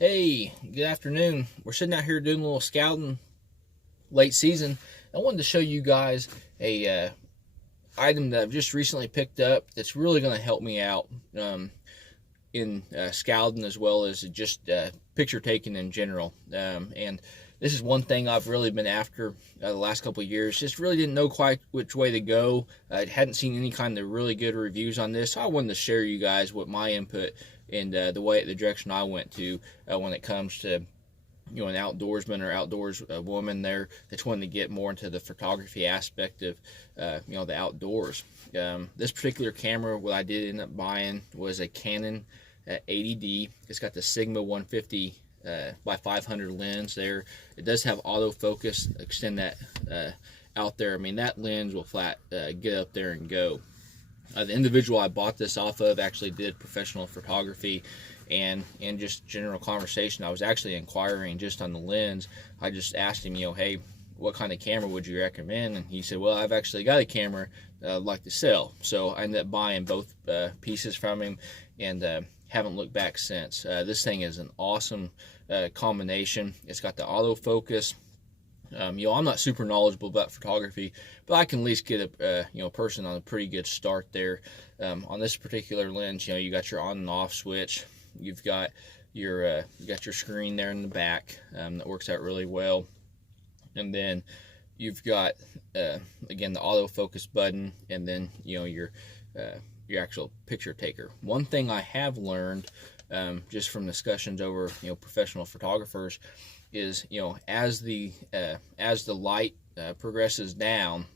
Hey, good afternoon. We're sitting out here doing a little scouting late season. I wanted to show you guys a item that I've just recently picked up that's really going to help me out in scouting as well as just picture taking in general. And this is one thing I've really been after the last couple of years. Just really didn't know quite which way to go. I hadn't seen any kind of really good reviews on this, so I wanted to share you guys what my input and the direction I went to when it comes to an outdoorsman or outdoors woman there that's wanting to get more into the photography aspect of the outdoors. This particular camera, what I did end up buying was a Canon 80D. It's got the Sigma 150 by 500 lens there. It does have autofocus, extend that out there. I mean, that lens will flat get up there and go. The individual I bought this off of actually did professional photography, and in just general conversation, I was actually inquiring just on the lens. I just asked him, hey, what kind of camera would you recommend? And he said, well, I've actually got a camera that I'd like to sell. So I ended up buying both pieces from him, and haven't looked back since. This thing is an awesome combination. It's got the autofocus. I'm not super knowledgeable about photography, but I can at least get a person on a pretty good start there. On this particular lens, you got your on and off switch. You've got your screen there in the back that works out really well, and then you've got again the autofocus button, and then your actual picture taker. One thing I have learned just from discussions over professional photographers is as the light progresses down,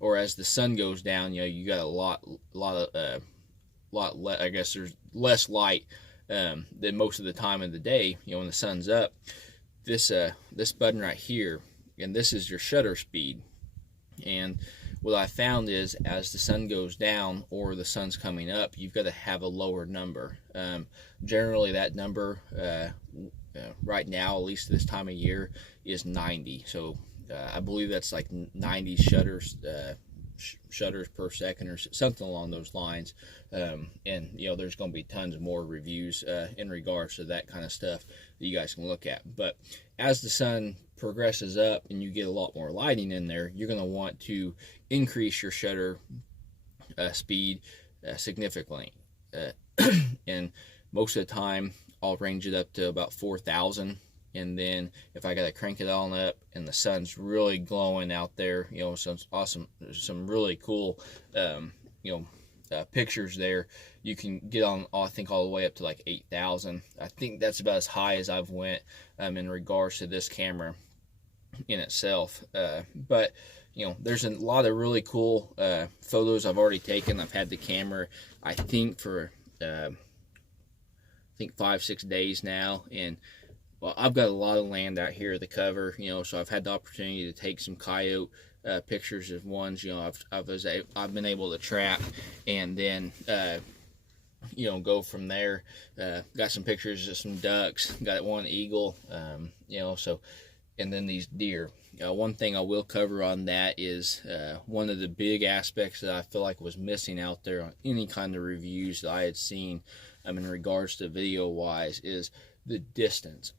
or as the sun goes down, you got a lot I guess there's less light than most of the time of the day. When the sun's up, this button right here, and this is your shutter speed. And what I found is, as the sun goes down or the sun's coming up, you've got to have a lower number. Generally, that number right now, at least this time of year, is 90. So I believe that's like 90 shutters per second or something along those lines. And there's going to be tons more reviews in regards to that kind of stuff that you guys can look at. But as the sun progresses up and you get a lot more lighting in there, you're going to want to increase your shutter speed significantly. And most of the time I'll range it up to about 4,000, and then if I gotta crank it on up and the sun's really glowing out there, some really cool pictures there, you can get on, I think, all the way up to like 8,000. I think that's about as high as I've went in regards to this camera in itself. But there's a lot of really cool photos I've already taken. I've had the camera, I think, for 5-6 days now, and well, I've got a lot of land out here to cover, so I've had the opportunity to take some coyote pictures of ones I've been able to trap, and then go from there. Got some pictures of some ducks, got one eagle, and then these deer. One thing I will cover on that is one of the big aspects that I feel like was missing out there on any kind of reviews that I had seen in regards to video wise is the distance.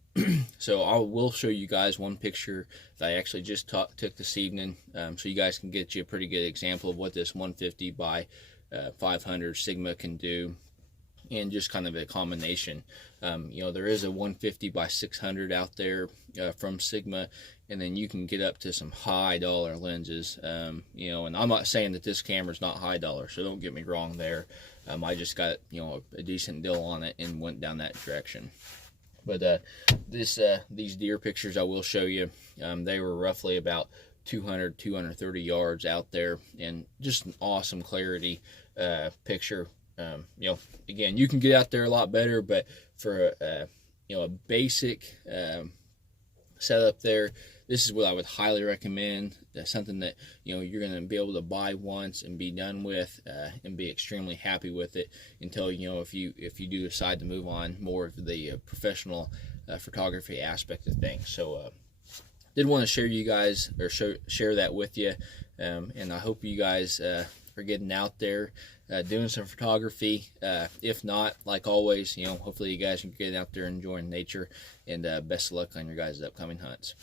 So I will show you guys one picture that I actually just took this evening, so you guys can get you a pretty good example of what this 150 by 500 Sigma can do, and just kind of a combination. There is a 150 by 600 out there from Sigma, and then you can get up to some high dollar lenses. And I'm not saying that this camera is not high dollar, so don't get me wrong there. I just got a decent deal on it and went down that direction. But these deer pictures I will show you, they were roughly about 230 yards out there, and just an awesome clarity picture. Again, you can get out there a lot better, but for a basic setup there, this is what I would highly recommend. That's something that you're going to be able to buy once and be done with, and be extremely happy with it until if you do decide to move on more of the professional photography aspect of things. So did want to share you guys, or share that with you, and I hope you guys are getting out there doing some photography. If not, like always, hopefully you guys can get out there enjoying nature, and best of luck on your guys' upcoming hunts.